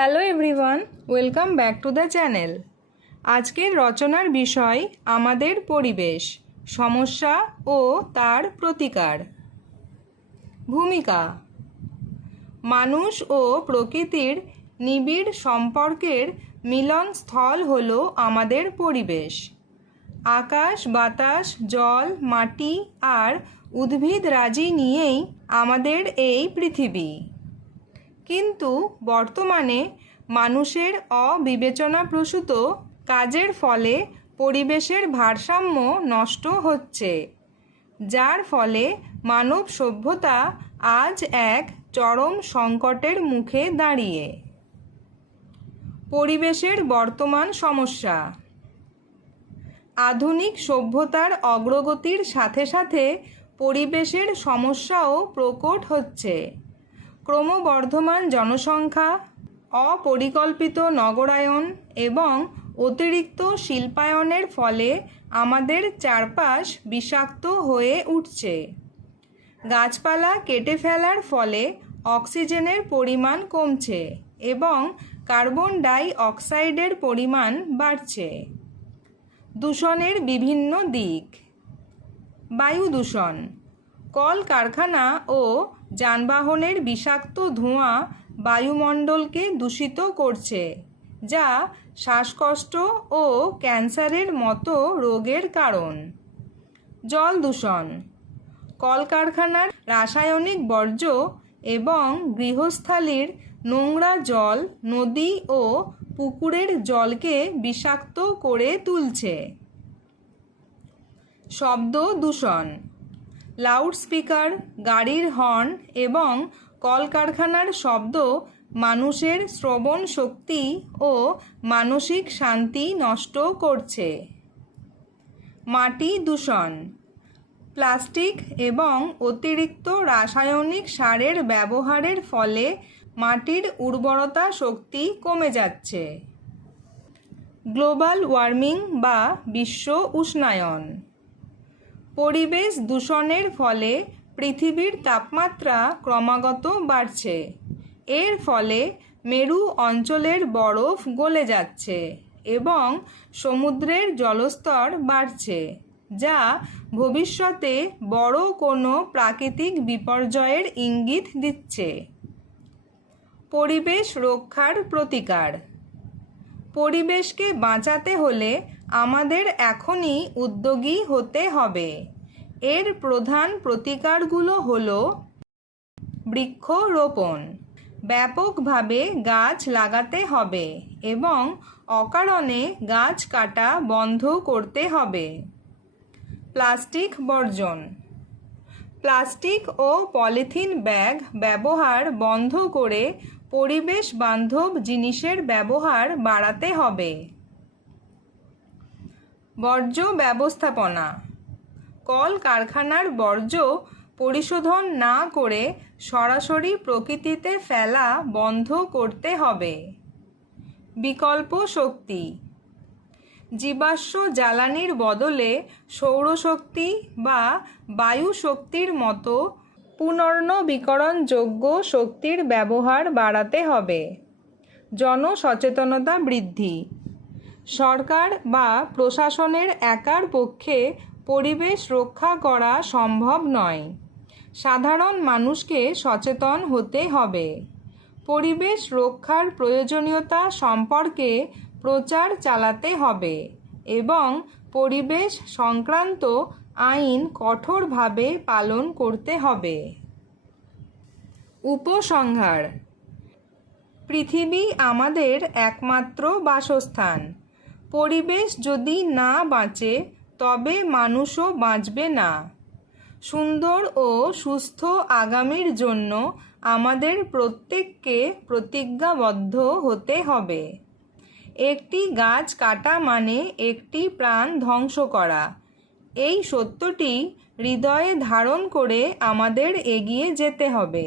Hello everyone, welcome back to the channel. আজকের রচনার বিষয় আমাদের পরিবেশ, সমস্যা ও তার প্রতিকার। ভূমিকা: মানুষ ও প্রকৃতির নিবিড় সম্পর্কের মিলনস্থল হলো আমাদের পরিবেশ। আকাশ, বাতাস, জল, মাটি আর উদ্ভিদরাজি নিয়েই আমাদের এই পৃথিবী। কিন্তু বর্তমানে মানুষের অবিবেচনাপ্রসূত কাজের ফলে পরিবেশের ভারসাম্য নষ্ট হচ্ছে, যার ফলে মানব সভ্যতা আজ এক চরম সংকটের মুখে দাঁড়িয়ে। পরিবেশের বর্তমান সমস্যা: আধুনিক সভ্যতার অগ্রগতির সাথে সাথে পরিবেশের সমস্যাও প্রকট হচ্ছে। ক্রমবর্ধমান জনসংখ্যা, অপরিকল্পিত নগরায়ন এবং অতিরিক্ত শিল্পায়নের ফলে আমাদের চারপাশ বিষাক্ত হয়ে উঠছে। গাছপালা কেটে ফেলার ফলে অক্সিজেনের পরিমাণ কমছে এবং কার্বন ডাই অক্সাইডের পরিমাণ বাড়ছে। দূষণের বিভিন্ন দিক: বায়ু দূষণ: কলকারখানা ও যানবাহনের বিষাক্ত ধোঁয়া বায়ুমণ্ডলকে দূষিত করছে, যা শ্বাসকষ্ট ও ক্যান্সারের মতো রোগের কারণ। জল দূষণ: কলকারখানার রাসায়নিক বর্জ্য এবং গৃহস্থালির নোংরা জল নদী ও পুকুরের জলকে বিষাক্ত করে তুলছে। শব্দ দূষণ: লাউডস্পিকার, গাড়ির হর্ন এবং কলকারখানার শব্দ মানুষের শ্রবণ শক্তি ও মানসিক শান্তি নষ্ট করছে। মাটি দূষণ: প্লাস্টিক এবং অতিরিক্ত রাসায়নিক সারের ব্যবহারের ফলে মাটির উর্বরতা শক্তি কমে যাচ্ছে। গ্লোবাল ওয়ার্মিং বা বিশ্ব উষ্ণায়ন: পরিবেশ দূষণের ফলে পৃথিবীর তাপমাত্রা ক্রমাগত বাড়ছে। এর ফলে মেরু অঞ্চলের বরফ গলে যাচ্ছে এবং সমুদ্রের জলস্তর বাড়ছে, যা ভবিষ্যতে বড় কোনো প্রাকৃতিক বিপর্যয়ের ইঙ্গিত দিচ্ছে। পরিবেশ রক্ষার প্রতিকার: পরিবেশকে বাঁচাতে হলে আমাদের এখনই উদ্যোগী হতে হবে। এর প্রধান প্রতিকারগুলো হলো: বৃক্ষরোপণ: ব্যাপকভাবে গাছ লাগাতে হবে এবং অকারণে গাছ কাটা বন্ধ করতে হবে। প্লাস্টিক বর্জন: প্লাস্টিক ও পলিথিন ব্যাগ ব্যবহার বন্ধ করে পরিবেশ বান্ধব জিনিসের ব্যবহার বাড়াতে হবে। বর্জ্য ব্যবস্থাপনা: কলকারখানার বর্জ্য পরিশোধন না করে সরাসরি প্রকৃতিতে ফেলা বন্ধ করতে হবে। বিকল্প শক্তি: জীবাশ্ম জ্বালানির বদলে সৌরশক্তি বা বায়ু শক্তির মতো পুনর্নবীকরণযোগ্য শক্তির ব্যবহার বাড়াতে হবে। জনসচেতনতা বৃদ্ধি: সরকার বা প্রশাসনের একার পক্ষে পরিবেশ রক্ষা করা সম্ভব নয়। সাধারণ মানুষকে সচেতন হতে হবে। পরিবেশ রক্ষার প্রয়োজনীয়তা সম্পর্কে প্রচার চালাতে হবে এবং পরিবেশ সংক্রান্ত আইন কঠোরভাবে পালন করতে হবে। উপসংহার: পৃথিবী আমাদের একমাত্র বাসস্থান। পরিবেশ যদি না বাঁচে তবে মানুষও বাঁচবে না। সুন্দর ও সুস্থ আগামীর জন্য আমাদের প্রত্যেককে প্রতিজ্ঞাবদ্ধ হতে হবে। একটি গাছ কাটা মানে একটি প্রাণ ধ্বংস করা। এই সত্যটি হৃদয়ে ধারণ করে আমাদের এগিয়ে যেতে হবে।